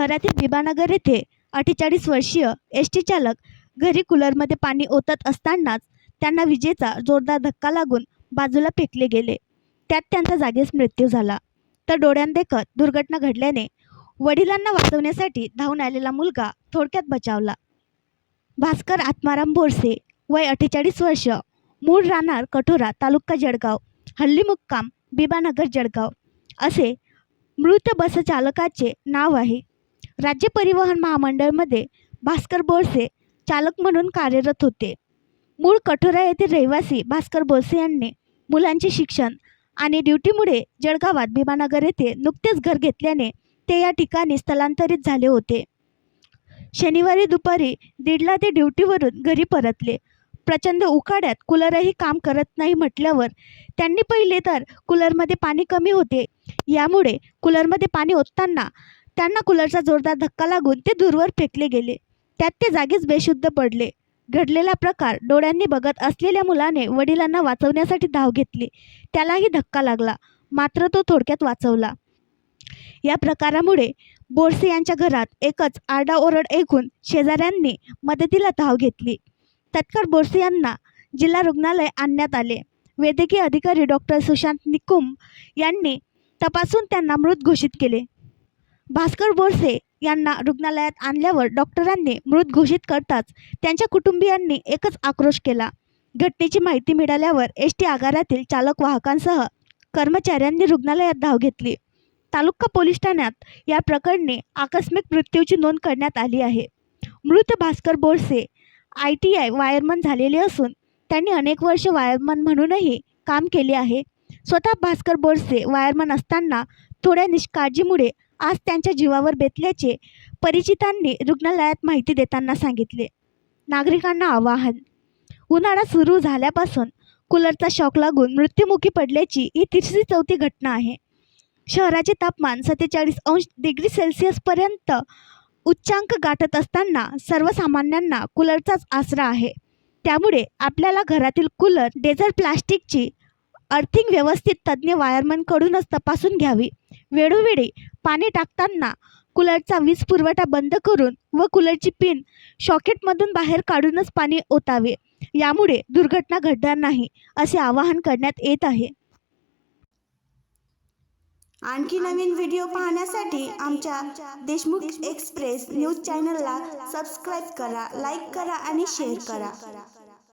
शहरातील बिबानगर येथे 48 वर्षीय एसटी चालक घरी कूलरमध्ये पाणी ओतत असतानाच त्यांना विजेचा जोरदार धक्का लागून बाजूला फेकले गेले. त्यात त्यांचा जागीच मृत्यू झाला. तर डोळ्यांदेखत दुर्घटना घडल्याने वडिलांना वाचवण्यासाठी धावून आलेला मुलगा थोडक्यात बचावला. भास्कर आत्माराम बोरसे, वय 48 वर्ष, मूळ राहणार कठोरा, तालुका जळगाव, हल्ली मुक्काम बिबानगर जळगाव असे मृत बस चालकाचे नाव आहे. राज्य परिवहन महामंडळमध्ये भास्कर बोरसे चालक म्हणून कार्यरत होते. मूळ कठोरा येथील रहिवासी भास्कर बोरसे यांनी मुलांचे शिक्षण आणि ड्युटीमुळे जळगावात बिबानगर येथे नुकतेच घर घेतल्याने ते या ठिकाणी स्थलांतरित झाले होते. शनिवारी दुपारी 1:30ला ते ड्युटीवरून घरी परतले. प्रचंड उकाड्यात कूलरही काम करत नाही म्हटल्यावर त्यांनी पहिले तर कूलरमध्ये पाणी कमी होते, यामुळे कूलरमध्ये पाणी ओतताना त्यांना कूलरचा जोरदार धक्का लागून ते दूरवर फेकले गेले. त्यात ते जागीच बेशुद्ध पडले. घडलेला प्रकार डोळ्यांनी बघत असलेल्या मुलाने वडिलांना वाचवण्यासाठी धाव घेतली. त्यालाही धक्का लागला, मात्र तो थोडक्यात वाचवला. या प्रकारामुळे बोरसे यांच्या घरात एकच आरडाओरड ऐकून शेजाऱ्यांनी मदतीला धाव घेतली. तत्काळ बोरसे यांना जिल्हा रुग्णालय आणण्यात आले. वैद्यकीय अधिकारी डॉक्टर सुशांत निकुम यांनी तपासून त्यांना मृत घोषित केले. भास्कर बोरसे यांना रुग्णालयात आणल्यावर डॉक्टरांनी मृत घोषित करताच त्यांच्या कुटुंबियांनी एकच आक्रोश केला. घटनेची माहिती मिळाल्यावर एसटी आगारातील चालक वाहकांसह कर्मचाऱ्यांनी रुग्णालयात धाव घेतली. तालुका पोलीस ठाण्यात या प्रकरणी आकस्मिक मृत्यूची नोंद करण्यात आली आहे. मृत भास्कर बोरसे ITI वायरमन झालेले असून त्यांनी अनेक वर्ष वायरमन म्हणूनही काम केले आहे. स्वतः भास्कर बोरसे वायरमन असताना थोड्या निष्काळजीमुळे आज त्यांच्या जीवावर बेतल्याचे परिचितांनी रुग्णालयात माहिती देताना सांगितले. नागरिकांना आवाहन: उन्हाळा सुरू झाल्यापासून कूलरचा शॉक लागून मृत्युमुखी पडल्याची ही 3री-4थी घटना आहे. शहराचे तापमान 47° पर्यंत उच्चांक गाठत असताना सर्वसामान्यांना कूलरचाच आसरा आहे. त्यामुळे आपल्याला घरातील कूलर, डेझर प्लास्टिकची अर्थिंग व्यवस्थित तज्ज्ञ वायरमनकडूनच तपासून घ्यावी. वेळोवेळी पाणी टाकताना कूलरचा वीज पुरवठा बंद करून व कूलरची पिन सॉकेटमधून बाहेर काढूनच पाणी ओतावे. यामुळे दुर्घटना घडणार नाही, असे आवाहन करण्यात येत आहे. आणखी नवीन व्हिडिओ पाहण्यासाठी आमच्या देशमुख एक्सप्रेस न्यूज चॅनलला सबस्क्राईब करा, लाईक करा आणि शेअर करा.